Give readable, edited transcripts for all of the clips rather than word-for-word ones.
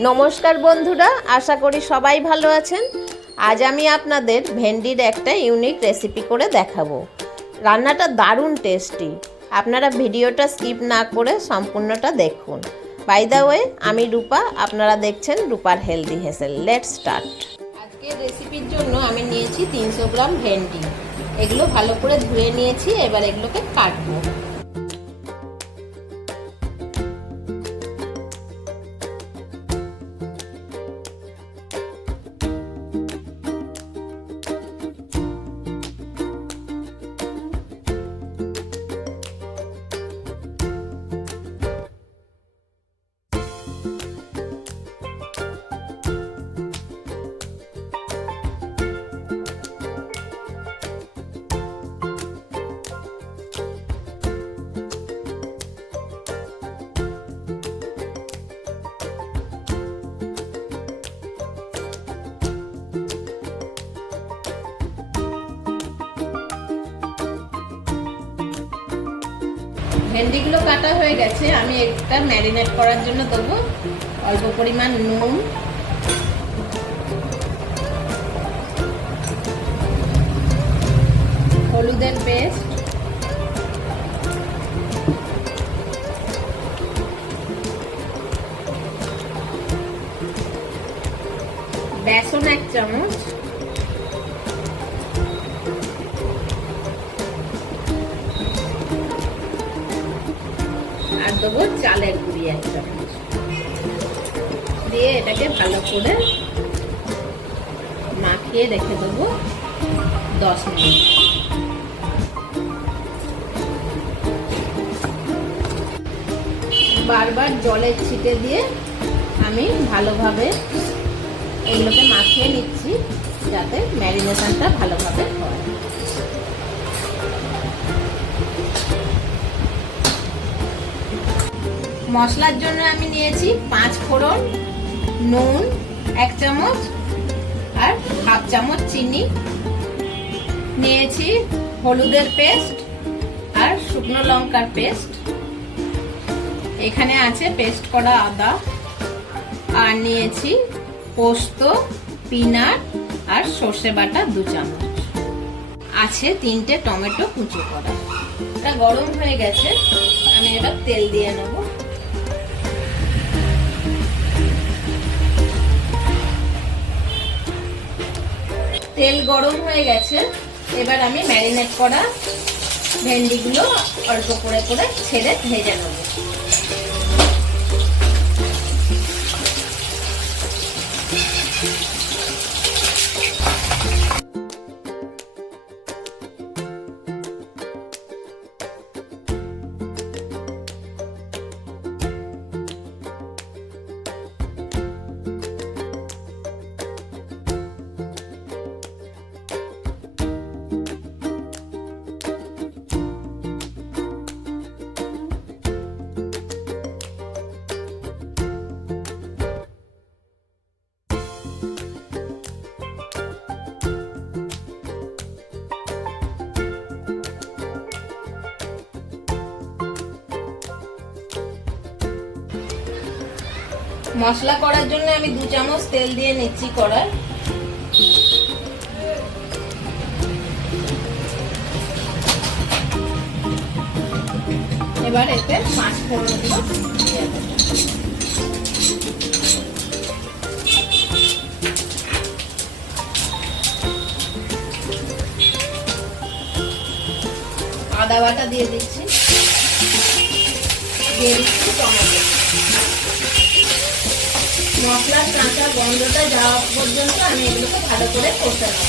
নমস্কার বন্ধুরা, আশা করি সবাই ভালো আছেন। আজ আমি আপনাদের ভেন্ডির একটা ইউনিক রেসিপি করে দেখাবো। রান্নাটা দারুণ টেস্টি। আপনারা ভিডিওটা স্কিপ না করে সম্পূর্ণটা দেখুন। বাই দ্য ওয়ে, আমি রূপা, আপনারা দেখছেন রূপার হেলদি হেসেল। Let's start. আজকের রেসিপির জন্য আমি নিয়েছি 300 গ্রাম ভেন্ডি। এগুলো ভালো করে ধুয়ে নিয়েছি, এবার এগুলোকে কাটবো। ভেন্ডিগুলো কাটা হয়ে গেছে। আমি একটা ম্যারিনেট করার জন্য দেবো অল্প পরিমাণ নুন, হলুদের পেস্ট, বেসন 1 চামচ, আর দেবো চালের গুঁড়ি 1 চামচ দিয়ে এটাকে ভালো করে মাখিয়ে রেখে দেবো 10 মিনিট। বারবার জলের ছিটে দিয়ে আমি ভালোভাবে এগুলোকে মাখিয়ে নিচ্ছি যাতে ম্যারিনেশনটা ভালোভাবে হয়। মশলার জন্য আমি নিয়েছি 5 ফোড়ন, নুন 1 চামচ আর হাফ চামচ চিনি নিয়েছি, হলুদের পেস্ট আর শুকনো লঙ্কার পেস্ট, এখানে আছে পেস্ট করা আদা, আর নিয়েছি পোস্ত, পিনাট আর সর্ষে বাটা 2 চামচ, আছে 3টে টমেটো কুচি করা। এটা গরম হয়ে গেছে, আমি এবার তেল দিয়ে নেব। তেল গরম হয়ে গেছে, এবার আমি ম্যারিনেট করা ভেন্ডিগুলো অল্প করে করে ছেড়ে ভেজে নেব। মশলা করার জন্য আমি 2 চামচ তেল দিয়ে নিচ্ছি কড়াই। এবার এতে 5 ফোড়ন দিয়ে দেব। আদা বাটা দিয়ে দিচ্ছি, দিয়ে দিচ্ছি টমেটো। মশলার কাঁচা গন্ধটা যাওয়া পর্যন্ত আমি এগুলোকে ভালো করে কষে নেব।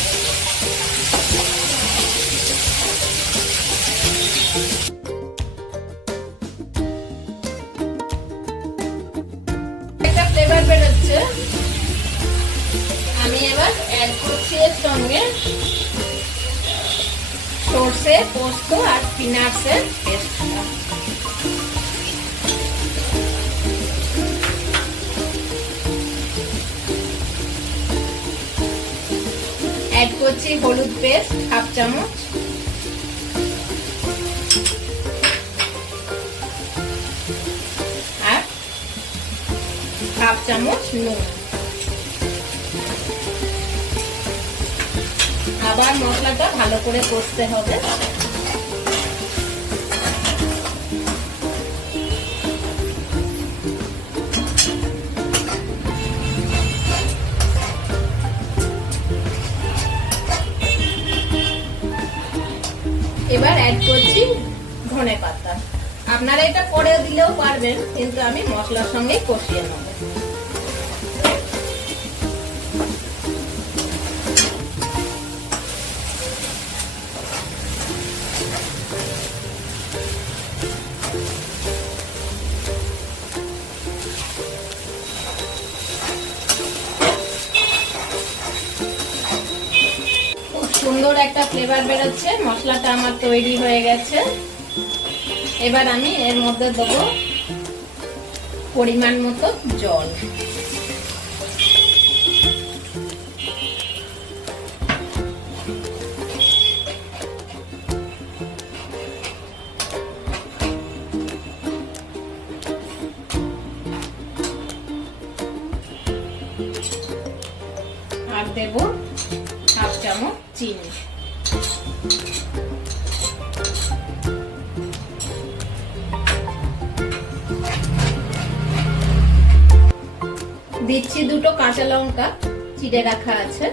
একটা ফ্লেভার বেরোচ্ছে, আমি এবার অ্যাড করছি এর সঙ্গে সর্ষে, পোস্ত আর পিনাটসের পেস্টটা। অ্যাড করছি হলুদ পেস্ট 1/2 চামচ, আর 1/2 হাফ চামচ নুন। আবার মশলাটা ভালো করে কষতে হবে। এবার অ্যাড করছি ধনে পাতা। আপনারা এটা পরে দিলেও পারবেন, কিন্তু আমি মশলার সঙ্গেই কষিয়ে নেব। সুন্দর একটা ফ্লেভার বেরোচ্ছে, মশলাটা আমার তৈরি হয়ে গেছে। এবার আমি এর মধ্যে দেবো পরিমাণ মতো জল। আর দেব হাফ চামচ চিনি। দিচ্ছি দুটো কাঁচা লঙ্কা চিড়ে রাখা আছে।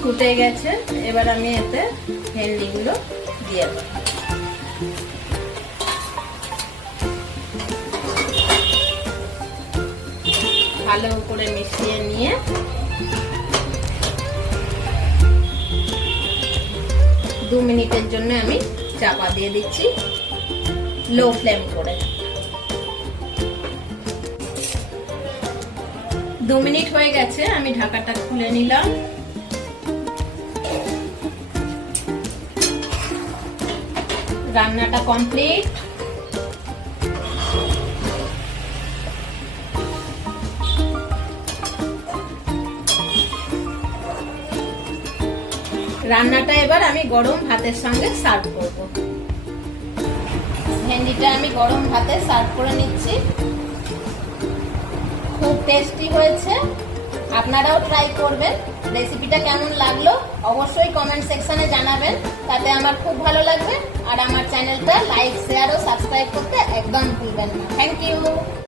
ফুটে গেছে, এবার আমি এতে ভেন্ডিগুলো দিয়ে দেব। ভালো করে মিশিয়ে নিয়ে দু মিনিটের জন্য আমি চাপা দিয়ে দিচ্ছি লো ফ্লেম করে। 2 মিনিট হয়ে গেছে, আমি ঢাকাটা খুলে নিলাম। রান্নাটা কমপ্লিট। রান্নাটা এবার আমি গরম ভাতের সঙ্গে সার্ভ করব। ভেন্ডিটা আমি গরম ভাতে সার্ভ করে নিচ্ছি। খুব টেস্টি হয়েছে, আপনারাও ট্রাই করবেন। রেসিপিটা কেমন লাগলো অবশ্যই কমেন্ট সেকশনে জানাবেন, তাতে আমার খুব ভালো লাগবে। আর আমার চ্যানেলটা লাইক, শেয়ার ও সাবস্ক্রাইব করতে একদম ভুলবেন না। Thank you.